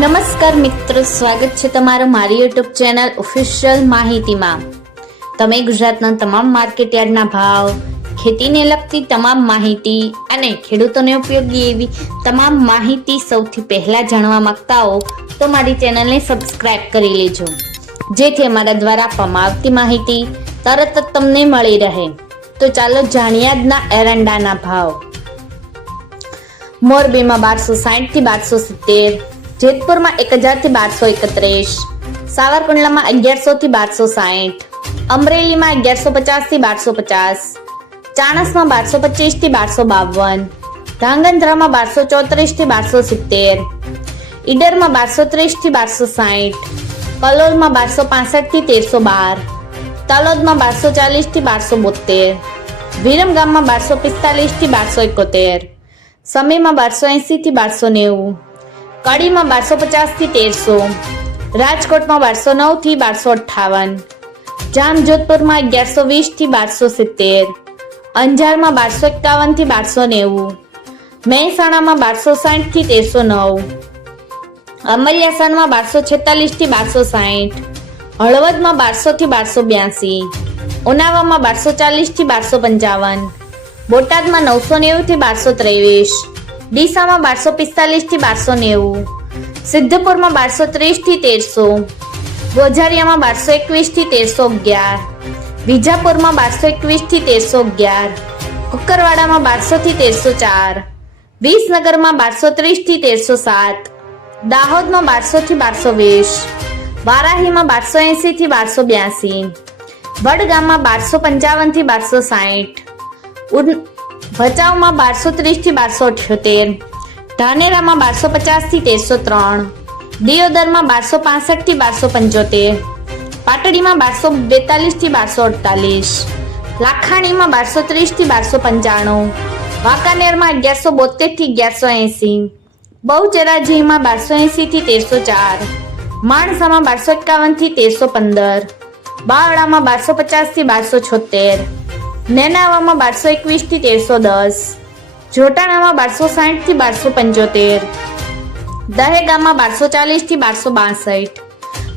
નમસ્કાર મિત્રો, સ્વાગત છે તમારું મારી યુટ્યુબ ચેનલ ઓફિશિયલ માહિતીમાં। તમે ગુજરાતના તમામ માર્કેટયાર્ડના ભાવ, ખેતીને લગતી તમામ માહિતી અને ખેડૂતોને ઉપયોગી એવી તમામ માહિતી સૌથી પહેલા જાણવા માંગતા હો તો મારી ચેનલને સબસ્ક્રાઇબ કરી લેજો, જેથી અમારા દ્વારા આપવામાં આવતી માહિતી તરત જ તમને મળી રહે। તો ચાલો જાણીએ આજના એરંડાના ભાવ। મોરબીમાં 1260 થી 1270, જેતપુરમાં 1000 થી 1231, સાવરકુંડલામાં 1100 થી 1260, અમરેલીમાં 1150 થી 1250, ચાણસમાં 1225 થી 1252, ધાંગધ્રામાં 1234 થી 1270, ઈડરમાં 1230 થી 1260, કલોલમાં 1265 થી 1312, તલોદમાં 1240 થી 1272, વિરમગામમાં 1245 થી 1271, સમીમાં 1280 થી 1290, કડીમાં 1250 થી 1300, રાજકોટમાં 1209 થી 1258, જામજોધપુરમાં 1120 થી 1270, અંજારમાં 1251 થી 1290, મહેસાણામાં 1260 થી 1309, અમરિયાસરમાં 1246 થી 1260, હળવદમાં 1200 થી 1282, ઉનાવામાં 1240 થી 1255, બોટાદમાં 990 થી 1223, ડીસામાં 1245 થી 1290, સિદ્ધપુરમાં 1230 થી 1300, ગોઝારિયામાં 1221 થી 1311, વિજાપુરમાં 1221 થી 1311, કુકરવાડામાં 1200 થી 1304, વિસનગરમાં 1230 થી 1307, દાહોદમાં 1200 થી 1220, વારાહીમાં 1280 થી 1282, વડગામમાં 1255 થી 1260, ભચાઉમાં 1230 થી 1278, ધાનેરામાં 1250 થી 1303, દિયોદરમાં 1265 થી 1275, પાટડીમાં 1242 થી 1248, લાખાણીમાં 1230 થી 1295, વાંકાનેરમાં 1172 થી 1180, બહુચરાજીમાં 1280 થી 1304, માણસામાં 1251 થી 1315, બાવળામાં 1250 થી 1276, નેનાવામાં 1221 થી 1310, જોટાણામાં 1260 થી 1275, દહેગામમાં 1240 થી 1262,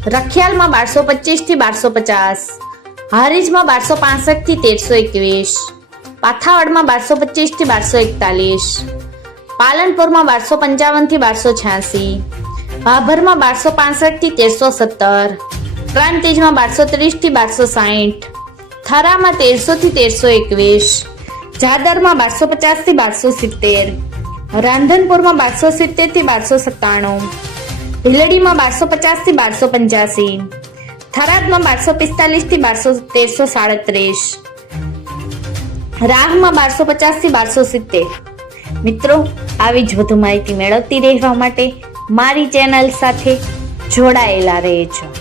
રખિયાલમાં 1225 થી 1250, હારીજમાં 1265 થી 1321, પાથાવડમાં 1225 થી 1241, પાલનપુરમાં 1255 થી 1286, ભાભરમાં 1265 થી 1317, પ્રાંતિજમાં 1230 થી 1260, થરામાં 1300 થી 1321, જાદરમાં 1250 થી 1270, રાંધનપુરમાં 1270 થી 1297, ભીલડીમાં 1250 થી 1285, થરાદમાં 1245 થી 1337, રાહમાં 1250 થી 1270। મિત્રો, આવી જ વધુ માહિતી મેળવતી રહેવા માટે મારી ચેનલ સાથે જોડાયેલા રહેજો।